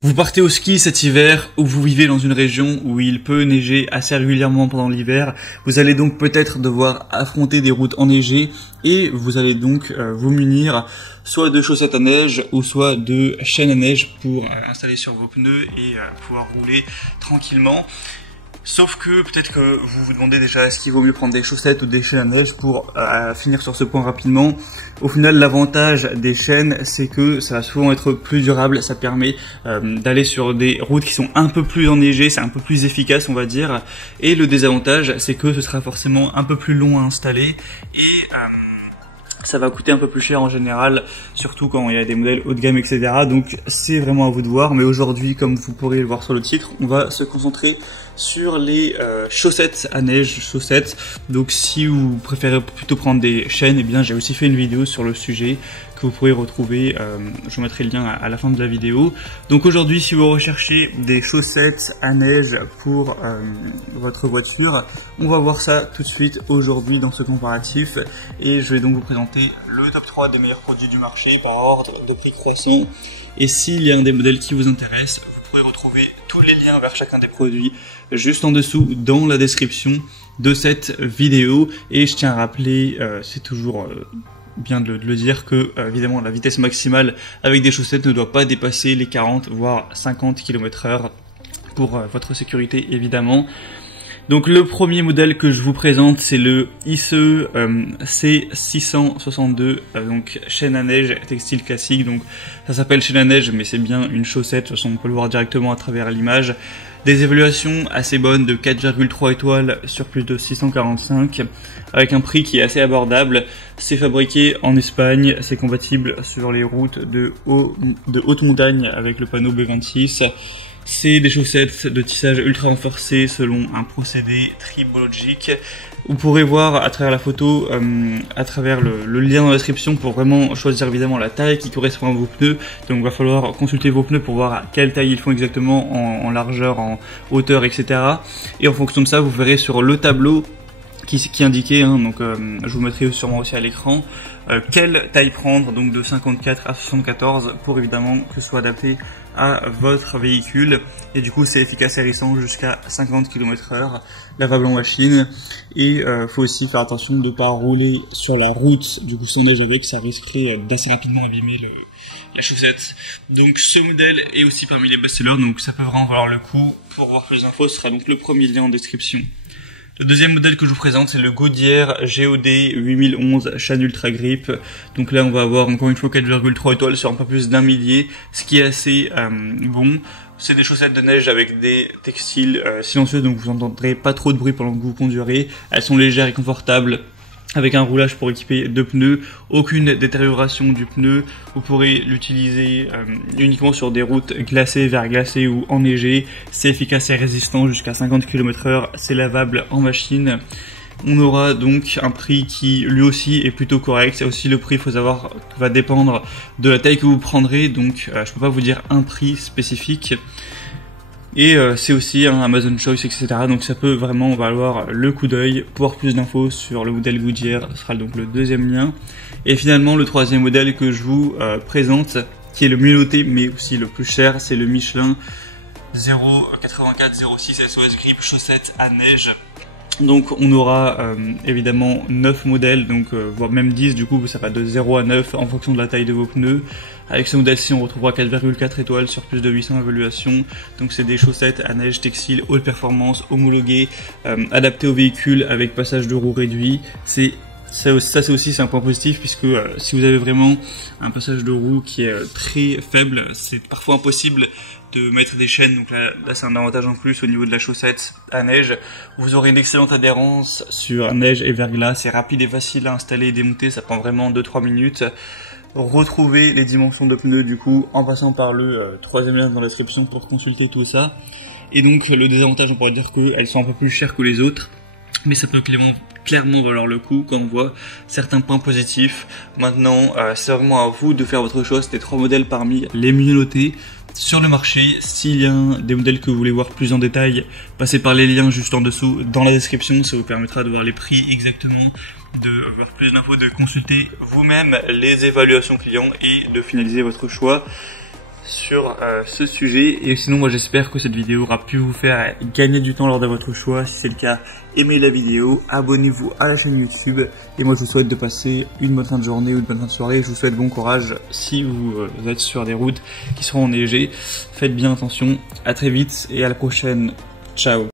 Vous partez au ski cet hiver ou vous vivez dans une région où il peut neiger assez régulièrement pendant l'hiver. Vous allez donc peut-être devoir affronter des routes enneigées et vous allez donc vous munir soit de chaussettes à neige ou soit de chaînes à neige pour installer sur vos pneus et pouvoir rouler tranquillement. Sauf que peut-être que vous vous demandez déjà est-ce qu'il vaut mieux prendre des chaussettes ou des chaînes à neige pour finir sur ce point rapidement. Au final, l'avantage des chaînes, c'est que ça va souvent être plus durable, ça permet d'aller sur des routes qui sont un peu plus enneigées, c'est un peu plus efficace on va dire. Et le désavantage, c'est que ce sera forcément un peu plus long à installer et ça va coûter un peu plus cher en général, surtout quand il y a des modèles haut de gamme, etc. Donc c'est vraiment à vous de voir. Mais aujourd'hui, comme vous pourrez le voir sur le titre, on va se concentrer sur les chaussettes à neige, Donc si vous préférez plutôt prendre des chaînes, eh bien j'ai aussi fait une vidéo sur le sujet que vous pourrez retrouver, je vous mettrai le lien à la fin de la vidéo. Donc aujourd'hui, si vous recherchez des chaussettes à neige pour votre voiture, on va voir ça tout de suite aujourd'hui dans ce comparatif. Et je vais donc vous présenter le top 3 des meilleurs produits du marché par ordre de prix croissant. Et s'il y a un des modèles qui vous intéresse, vous pourrez retrouver tous les liens vers chacun des produits juste en dessous dans la description de cette vidéo. Et je tiens à rappeler, c'est toujours bien de le dire, que évidemment la vitesse maximale avec des chaussettes ne doit pas dépasser les 40 voire 50 km/h pour votre sécurité évidemment. Donc le premier modèle que je vous présente, c'est le ICE C662, donc chaîne à neige textile classique. Donc ça s'appelle chaîne à neige, mais c'est bien une chaussette. De toute façon, on peut le voir directement à travers l'image. Des évaluations assez bonnes de 4,3 étoiles sur plus de 645, avec un prix qui est assez abordable. C'est fabriqué en Espagne, c'est compatible sur les routes de haute montagne avec le panneau B26. C'est des chaussettes de tissage ultra renforcé selon un procédé tribologique. Vous pourrez voir à travers la photo, à travers le lien dans la description pour vraiment choisir évidemment la taille qui correspond à vos pneus. Donc il va falloir consulter vos pneus pour voir quelle taille ils font exactement en largeur, en hauteur, etc. Et en fonction de ça, vous verrez sur le tableau qui indiquait, donc je vous mettrai sûrement aussi à l'écran, quelle taille prendre, donc de 54 à 74 pour évidemment que ce soit adapté à votre véhicule. Et du coup c'est efficace et récent jusqu'à 50 km/h, lavable en machine. Et faut aussi faire attention de ne pas rouler sur la route du coup sans neige avec, ça risquerait d'assez rapidement abîmer la chaussette. Donc ce modèle est aussi parmi les best-sellers, donc ça peut vraiment valoir le coup. Pour voir plus d'infos, ce sera donc le premier lien en description. Le deuxième modèle que je vous présente, c'est le Goodyear GOD 8011 chaîne Ultra Grip. Donc là, on va avoir encore une fois 4,3 étoiles sur un peu plus d'un millier, ce qui est assez bon. C'est des chaussettes de neige avec des textiles silencieux, donc vous n'entendrez pas trop de bruit pendant que vous conduirez. Elles sont légères et confortables, avec un roulage pour équiper deux pneus, aucune détérioration du pneu. Vous pourrez l'utiliser uniquement sur des routes glacées, verglacées ou enneigées. C'est efficace et résistant jusqu'à 50 km/h, c'est lavable en machine. On aura donc un prix qui lui aussi est plutôt correct. C'est aussi le prix, il faut savoir, va dépendre de la taille que vous prendrez, donc je peux pas vous dire un prix spécifique. Et c'est aussi un Amazon Choice, etc. Donc ça peut vraiment valoir le coup d'œil. Pour avoir plus d'infos sur le modèle Goodyear, ce sera donc le deuxième lien. Et finalement, le troisième modèle que je vous présente, qui est le mieux noté, mais aussi le plus cher, c'est le Michelin 08406 SOS Grip chaussettes à neige. Donc on aura évidemment 9 modèles, donc voire même 10, du coup ça va de 0 à 9 en fonction de la taille de vos pneus. Avec ce modèle-ci on retrouvera 4,4 étoiles sur plus de 800 évaluations. Donc c'est des chaussettes à neige textile haute performance, homologuées, adaptées au véhicule avec passage de roue réduit. Ça c'est aussi un point positif, puisque si vous avez vraiment un passage de roue qui est très faible, c'est parfois impossible de mettre des chaînes. Donc là c'est un avantage en plus au niveau de la chaussette à neige. Vous aurez une excellente adhérence sur neige et verglas, c'est rapide et facile à installer et démonter, ça prend vraiment 2-3 minutes. Retrouvez les dimensions de pneus du coup en passant par le troisième lien dans la description pour consulter tout ça. Et donc le désavantage, on pourrait dire qu'elles sont un peu plus chères que les autres, mais ça peut clairement valoir le coup quand on voit certains points positifs. Maintenant, c'est vraiment à vous de faire votre choix. C'était 3 modèles parmi les mieux notés sur le marché. S'il y a des modèles que vous voulez voir plus en détail, passez par les liens juste en dessous dans la description. Ça vous permettra de voir les prix exactement, de voir plus d'infos, de consulter vous-même les évaluations clients et de finaliser votre choix. sur ce sujet. Et sinon, moi j'espère que cette vidéo aura pu vous faire gagner du temps lors de votre choix. Si c'est le cas, aimez la vidéo, abonnez-vous à la chaîne YouTube. Et moi je vous souhaite de passer une bonne fin de journée ou une bonne fin de soirée. Je vous souhaite bon courage si vous êtes sur des routes qui seront enneigées. Faites bien attention, à très vite et à la prochaine. Ciao.